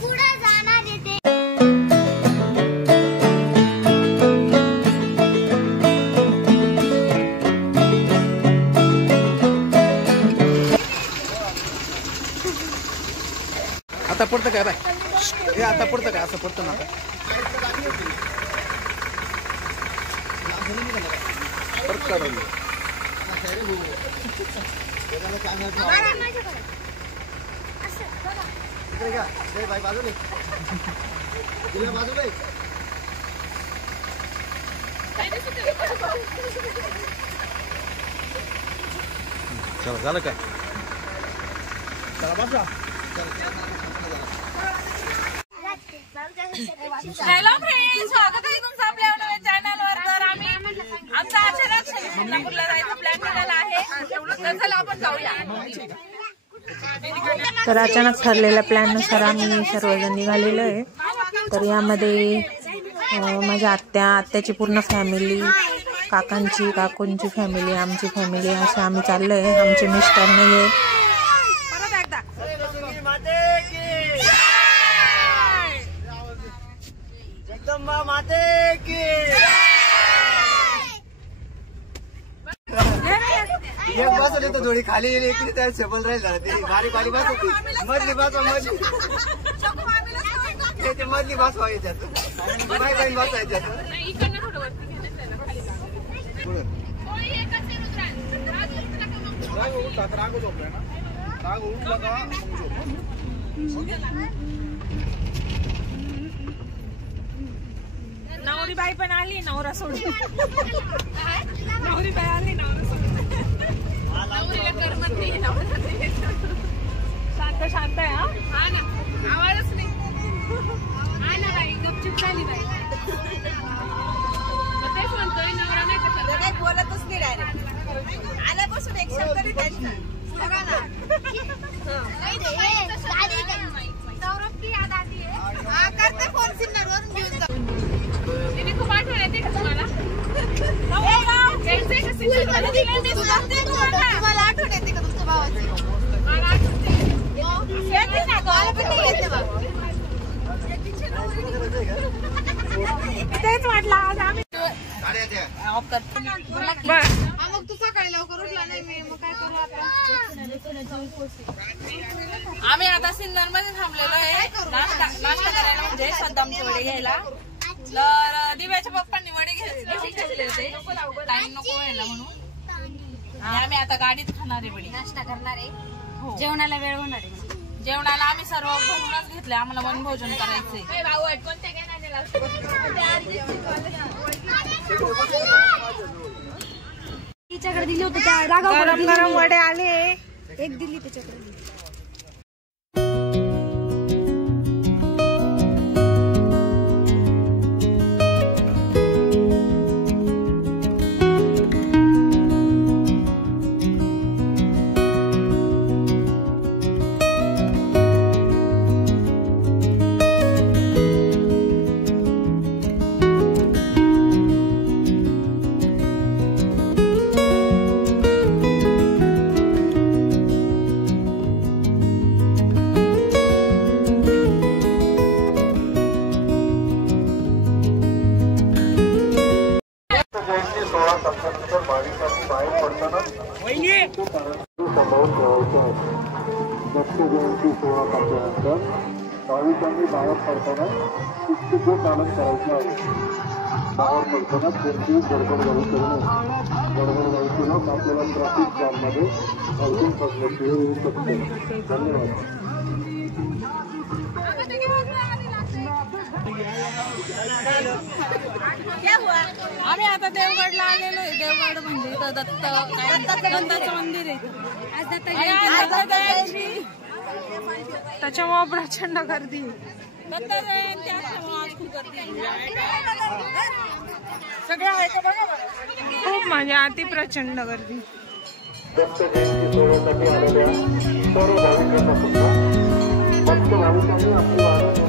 पुढे जाणार येते. आता पडतं काय बाय हे आता पडतं काय असं पडतं ना चला झालं काय चला हॅलो फ्रेंड्स, स्वागत आहे तुमचं आपल्या नव्या चॅनलवर. तर आम्ही आमचा अचानक सिंगापूरला जायचा प्लॅन केलेला आहे. तर चला आपण जाऊया. तर अचानक ठरलेल्या प्लॅननुसार आम्ही सर्वजण निघालेलो आहे. तर यामध्ये माझ्या आत्याची पूर्ण फॅमिली, काकूंची फॅमिली, आमची फॅमिली असे आम्ही चाललो आहे. आमचे मिस्टर नाही आहे. एक बाजू येतो थोडी खाली इकडे त्या सेबल राहील झालं ते बारीक बारीक बास होती मधली बास मधली बास व्हायची माय बहीण बास व्हायची नवरी बाई पण आली, नवरा सोडून नवरी बाई आली, नवरा सोडून नवरीला करमत नाही. शांत शांत आहे. हा ना, आवाजच नाही. हा ना बाई, गपचूप झाली बाई. तेच म्हणतोय नवरा नाही तर काही बोलतच नाही. डायरेक्ट आल्यापासून एक शब्द नाही त्यांचा. बघा ना, करते फोन सिग्नल वरून घेऊन जा. तिने खूप आठवण येते का तुम्हाला? तुम्हाला आठवण येते का तुमच्या भावाची? मला आठवते. तेच वाटलं आज आम्ही मग तू सकाळी लवकर उठला नाही मी मग काय करू आता. आम्ही आता सिन्नर मध्ये थांबलेलो आहे नाश्ता करायला, म्हणजे सद्दामचे वडे घ्यायला. तर दिव्याच्या पप्पांनी वडे घेतले होते, टाइम नको व्हायला म्हणून. आम्ही आता गाडीत खाणार आहे वडे, नाश्ता करणार आहे. जेवणाला वेळ होणार आहे. जेवणाला आम्ही सर्व भरूनच घेतले. आम्हाला वनभोजन करायचंय. तिच्याकडे दिली होती त्या गरम गरम वडे आले, एक दिली त्याच्याकडे. भाविकांनी बाहेर पडताना शिस्तीचे पालन करायचे आहे. बाहेर पडताना कोणतीही गडबडगाडी करू नये. गडबडगाडी केल्यास आपल्याला ट्रॅफिक जाममध्ये अडकून फसण्याची वेळ येऊ शकते. धन्यवाद. आम्ही आता देवगडला आलेलो आहे. देवगड म्हणजे दत्ताचं मंदिर आहे. त्याच्यामुळे प्रचंड गर्दी. दत्त जयंती असल्यामुळे आज खूप गर्दी सगळं आहे का बघा. खूप म्हणजे अति प्रचंड गर्दी. दत्त जयंती सोहळ्यासाठी आलेल्या सर्व भाविकांना सुद्धा भक्त भाविकांनी आपली वाहने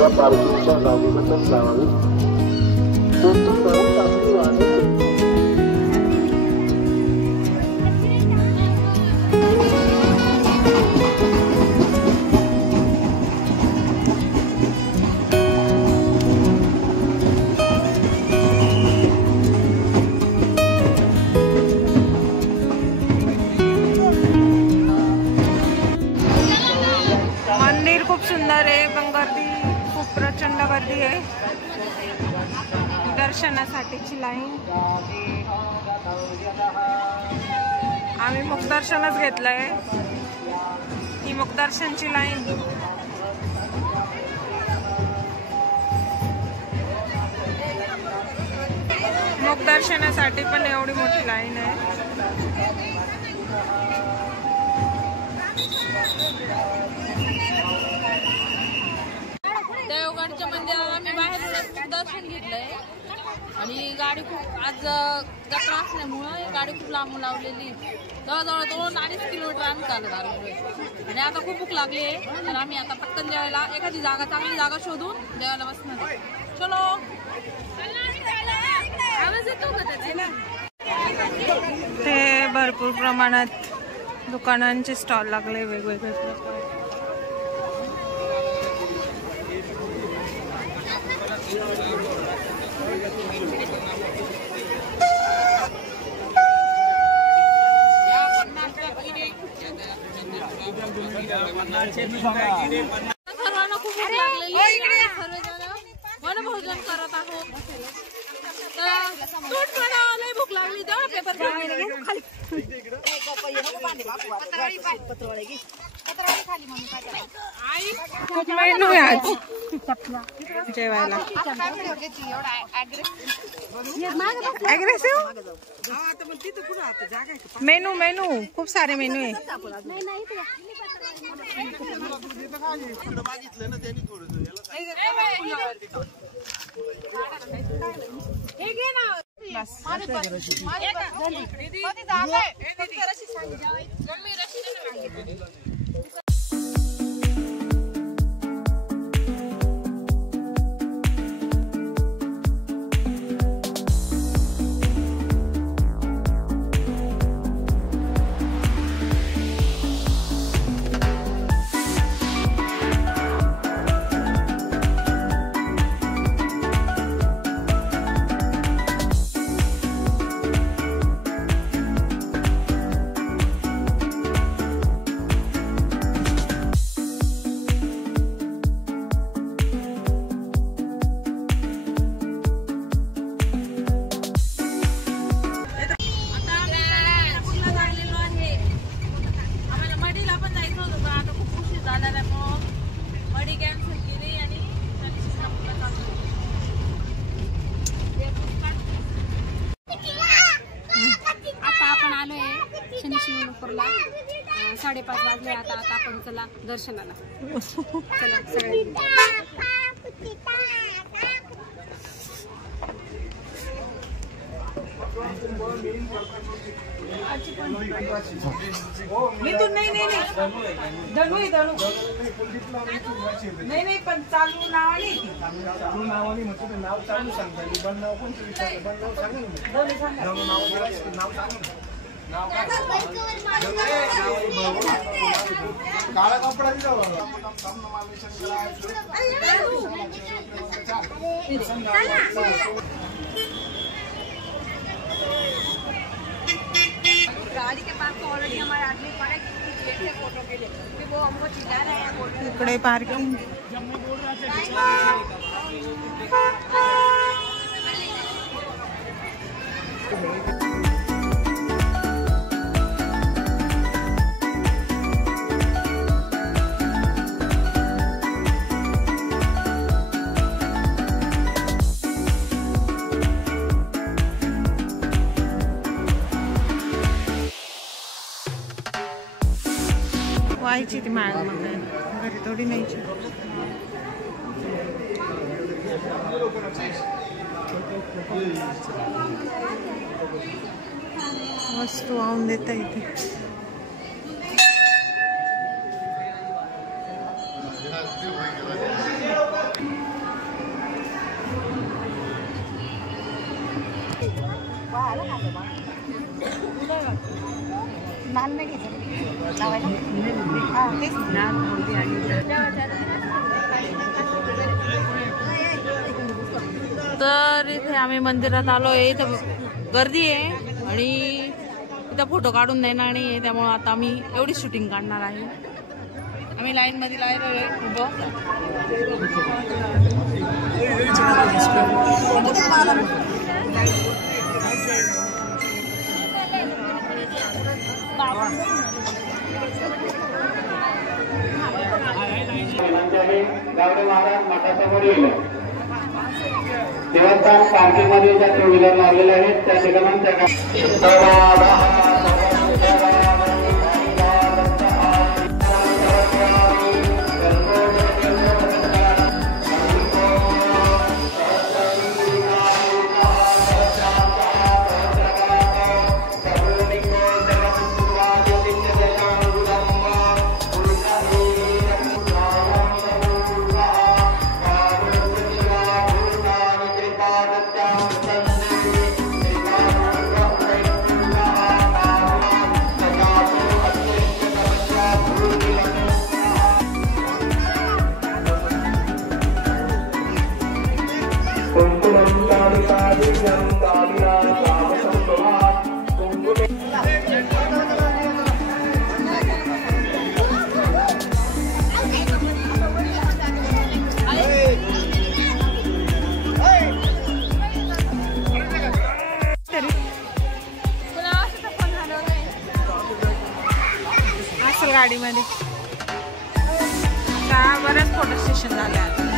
कृपया पार्किंगच्या जागेबद्दल लावावी. कोणती प्रमुख चाचणी वाहने मंदिर खूप सुंदर आहे, पण गर्दी खूप प्रचंड गर्दी आहे. दर्शनासाठीची लाईन. आम्ही मुखदर्शनच घेतलंय. ही मुखदर्शनची लाईन. मुखदर्शनासाठी पण एवढी मोठी लाईन आहे. देवगडच्या मंदिराला मी बाहेर दर्शन घेतलंय आणि गाडी खूप आज जत्रा असल्यामुळं गाडी खूप लांबून लावलेली. जवळजवळ 2-2.5 किलोमीटर आम्ही चालत आलो आणि आता खूप भूक लागली आहे. तर आम्ही आता पटकन जेवायला एखादी चांगली जागा शोधून जेवायला बसणार. चलो. ते भरपूर प्रमाणात दुकानांचे स्टॉल लागले वेगवेगळे प्रकार. सर्वांना खूप भूक लागलेली. सर्वजण वनभोजन करत आहोत. लय भूक लागली. तेव्हा पेपर खूप मेनू आहे आज जेवायला. ॲग्रेसिव्ह मेनू खूप सारे मेनू आहे. शनी शिंगणापूरला 5:30 वाजले. आता आपण चला दर्शनाला. चला सगळे. मी तू नाही पण चालू नावाने म्हणतो. नाव चालू सांगता. बन नाव कोणतं विचारलं. बन नाव सांगा. नाव सांगा. काळा कपडा गाड़ी के पास ऑलरेडी हमारे आदमी पड़े कि फोटो के लिए वो हमको चिल्ला रहे हैं. इकडे पार्किंग. व्हायची ती माळ मग घरी थोडी न्यायची. वस्तू वाहून देता इथे. नाल नाही घ्यायचं लावायला. हा तेच नाल बोलते. तर इथे आम्ही मंदिरात आलोय. इथं गर्दी आहे आणि इथं फोटो काढून देणार नाही, त्यामुळे आता आम्ही एवढी शूटिंग काढणार आहे. आम्ही लाईन मध्ये लावलोय उभं. गावडे महाराज मठासमोर येईल. देवस्थान पार्किंगमध्ये ज्या टू व्हीलर लावलेल्या आहेत त्या ठिकाणी गाडीमध्ये बऱ्याच फोटो स्टेशन झाले आता.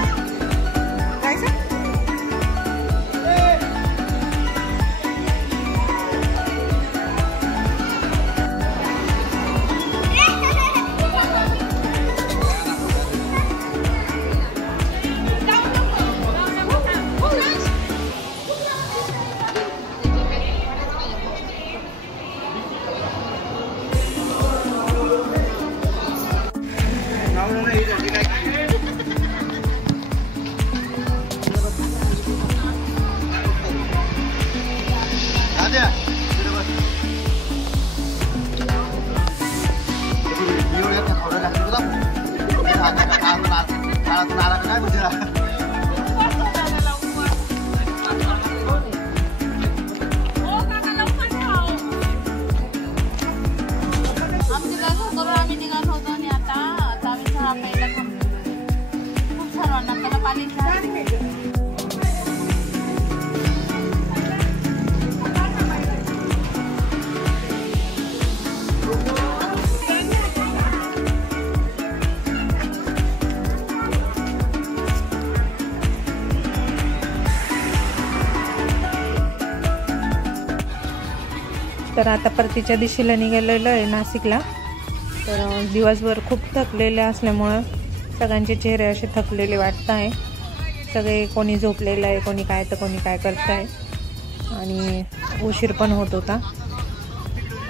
तर आता परतीच्या दिशेला निघालेलो आहे नाशिकला. तर दिवसभर खूप थकलेले असल्यामुळं सगळ्यांचे चेहरे असे थकलेले वाटत आहे. सगळे कोणी झोपलेलं आहे, कोणी काय तर कोणी काय करत आहे आणि उशीर पण होत होता.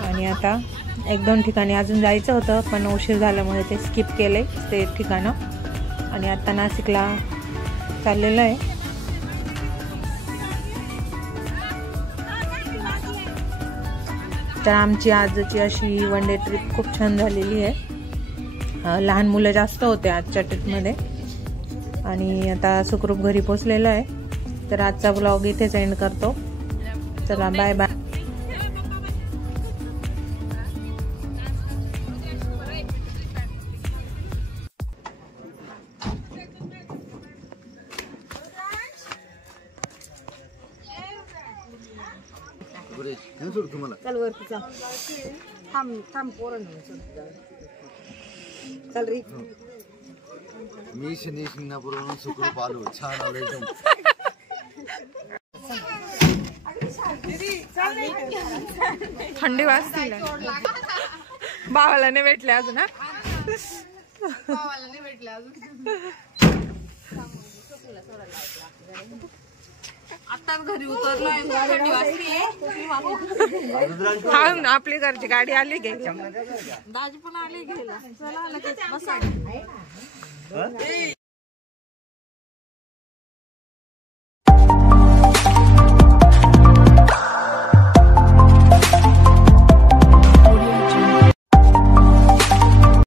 आणि आता 1-2 ठिकाणी अजून जायचं होतं पण उशीर झाल्यामुळे ते स्किप केले ते ठिकाणं. आणि आता नाशिकला चाललेलं आहे. तर आमची आजची अशी वन डे ट्रिप खूप छान झालेली आहे. लहान मुलं जास्त होते आजच्या ट्रिपमध्ये आणि आता सुखरूप घरी पोचलेलं आहे. तर आजचा व्लॉग इथेच एंड करतो. चला बाय बाय. चल वरती चल. थांब पोरण चल रे. मी शिंगापूर सुखरूप आलो. छान आलो एकदम. थंडी वाजते. भावाला नाही भेटले अजून. आता घरी उतरलोय. थंडी वाजते. आपली घरची गाडी आली घ्यायच्या. दाजी पण आली घ्यायला. चला लगेच बसा.